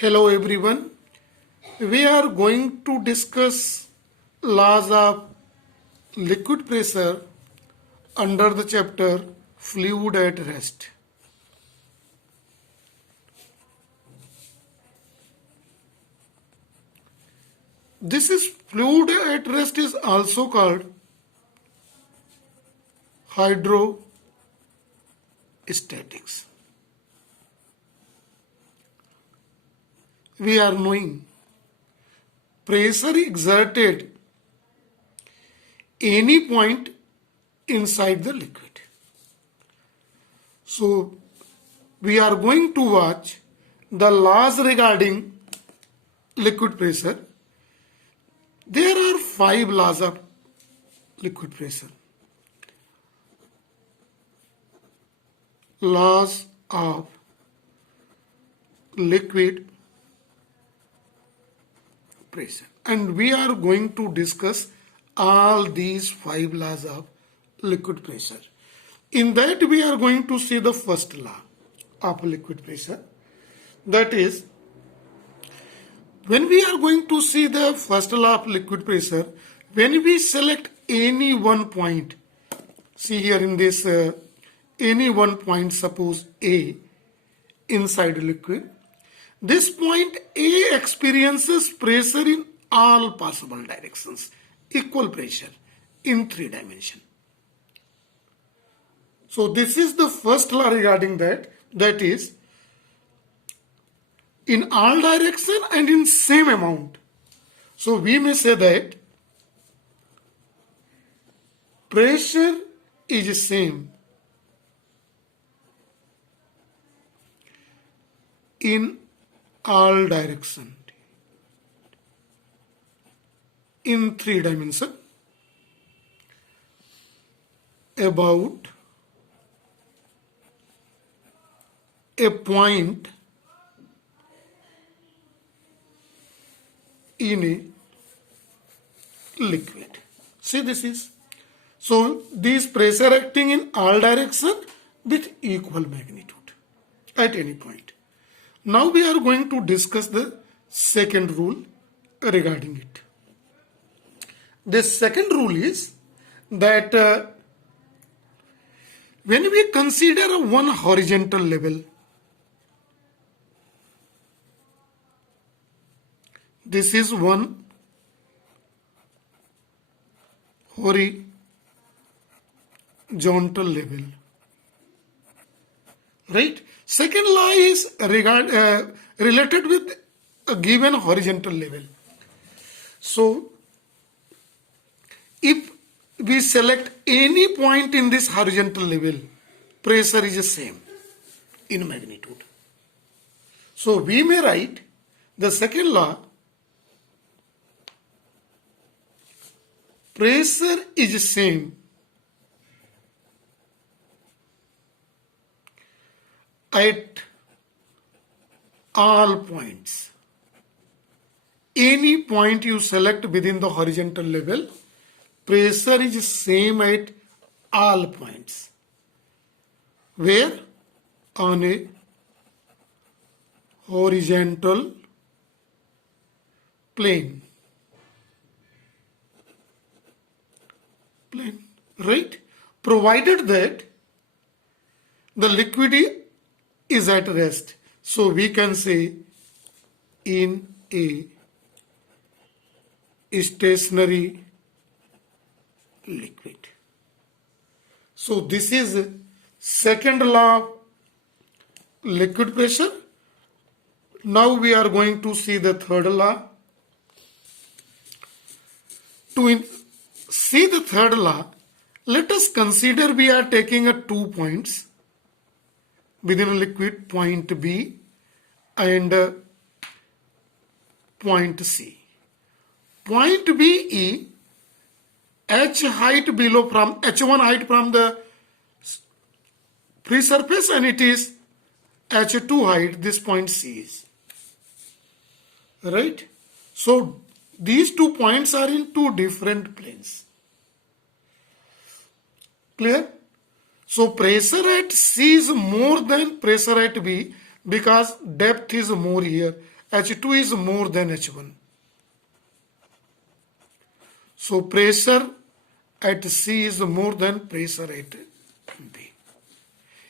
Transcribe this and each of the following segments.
Hello everyone. We are going to discuss laws of liquid pressure under the chapter fluid at rest. This is fluid at rest is also called hydrostatics. We are knowing pressure exerted any point inside the liquid. So we are going to watch the laws regarding liquid pressure. There are 5 laws of liquid pressure. Laws of liquid pressure, and we are going to discuss all these 5 laws of liquid pressure. In that we are going to see the first law of liquid pressure, that is, when we are going to see the first law of liquid pressure, when we select any one point, see here in this any one point, suppose A inside liquid, this point A experiences pressure in all possible directions, equal pressure in 3 dimensions. So this is the first law regarding that is in all direction and in same amount. So we may say that pressure is same in all direction in 3 dimensions about a point in a liquid. See, this is, so this pressure acting in all direction with equal magnitude at any point. Now we are going to discuss the second rule regarding it. The second rule is that when we consider one horizontal level, this is one horizontal level, right? Second law is related with a given horizontal level. So if we select any point in this horizontal level, pressure is the same in magnitude. So we may write the second law, pressure is same at all points. Any point you select within the horizontal level, pressure is same at all points. Where? On a horizontal plane. Right? Provided that the liquid is at rest. So we can say in a stationary liquid. So this is second law of liquid pressure. Now we are going to see the third law. To see the third law, let us consider we are taking 2 points within a liquid, point B and point C. Point B is h height below from h1 height from the free surface, and it is h2 height, this point C is. Right? So these 2 points are in 2 different planes. Clear? So pressure at C is more than pressure at B because depth is more here H2 is more than H1. So pressure at C is more than pressure at B.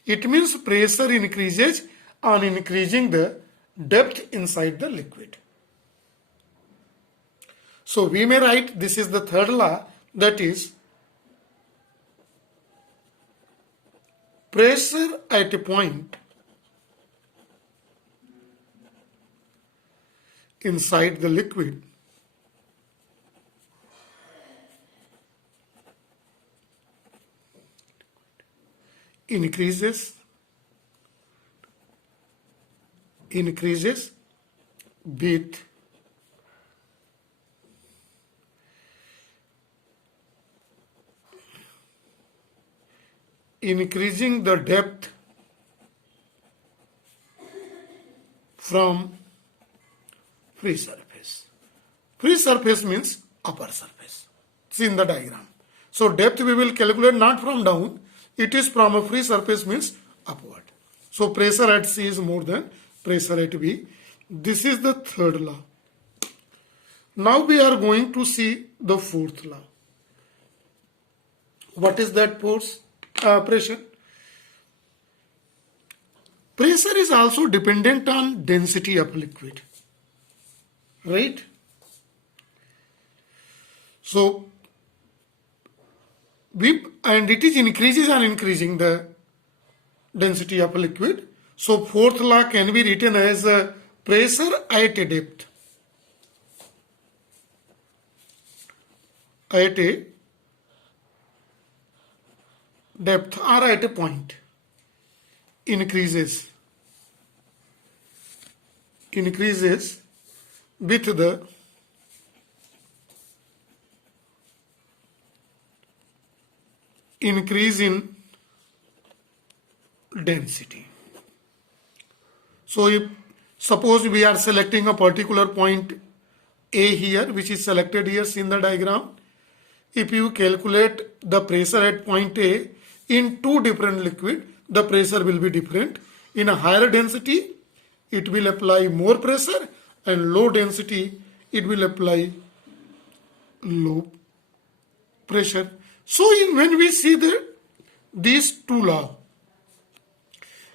It means pressure increases on increasing the depth inside the liquid. So we may write, this is the third law, that is pressure at a point inside the liquid increases with increasing the depth from free surface. Free surface means upper surface. See in the diagram. So depth we will calculate not from down, it is from a free surface means upward. So pressure at C is more than pressure at B. This is the third law. Now we are going to see the fourth law. What is that force? Pressure. Pressure is also dependent on density of liquid, right? So and it is increases and increasing the density of a liquid. So fourth law can be written as pressure at a depth. At a depth or at a point increases with the increase in density. So if suppose we are selecting a particular point A here, which is selected here in the diagram, if you calculate the pressure at point A in two different liquid, the pressure will be different. In a higher density, it will apply more pressure, and low density, it will apply low pressure. So when we see these two laws,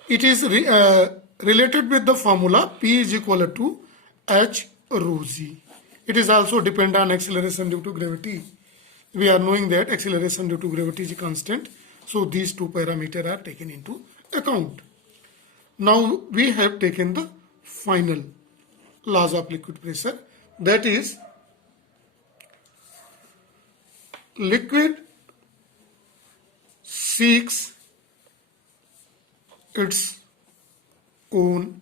it is related with the formula P is equal to H rho Z. It is also dependent on acceleration due to gravity. We are knowing that acceleration due to gravity is constant. So these two parameters are taken into account. Now we have taken the final laws of liquid pressure, that is liquid seeks its own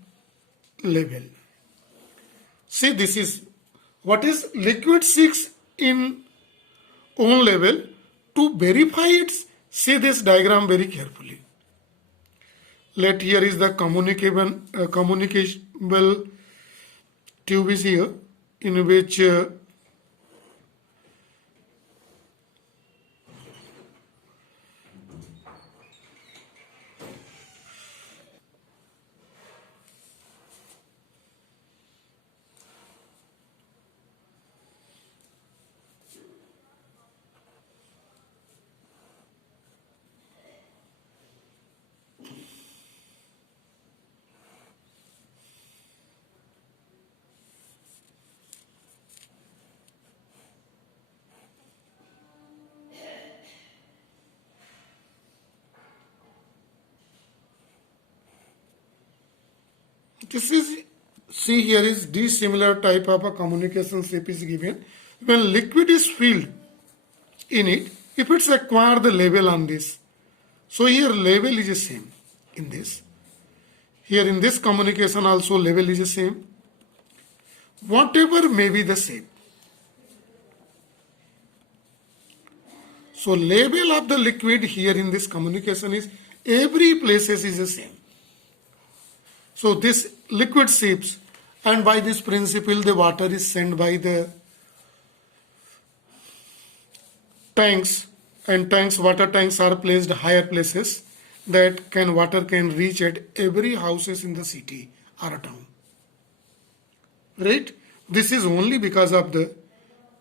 level. See, this is what is liquid seeks in own level. To verify it, see this diagram very carefully. Let here is the communicable tube is here, in which this is, see here is dissimilar type of a communication shape is given. When liquid is filled in it, if it's acquire the level on this, so here level is the same in this. Here in this communication also level is the same. Whatever may be the shape. So level of the liquid here in this communication is every places is the same. So this liquid shapes, and by this principle the water is sent by the tanks, and water tanks are placed higher places that water can reach at every houses in the city or a town. right? This is only because of the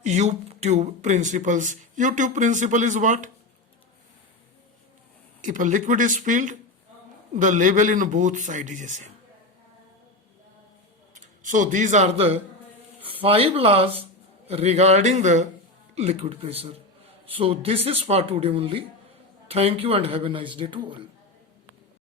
U-tube principles. U-tube principle is what? If a liquid is filled, the level in both sides is the same. So these are the 5 laws regarding the liquid pressure. So this is for today only. Thank you and have a nice day to all.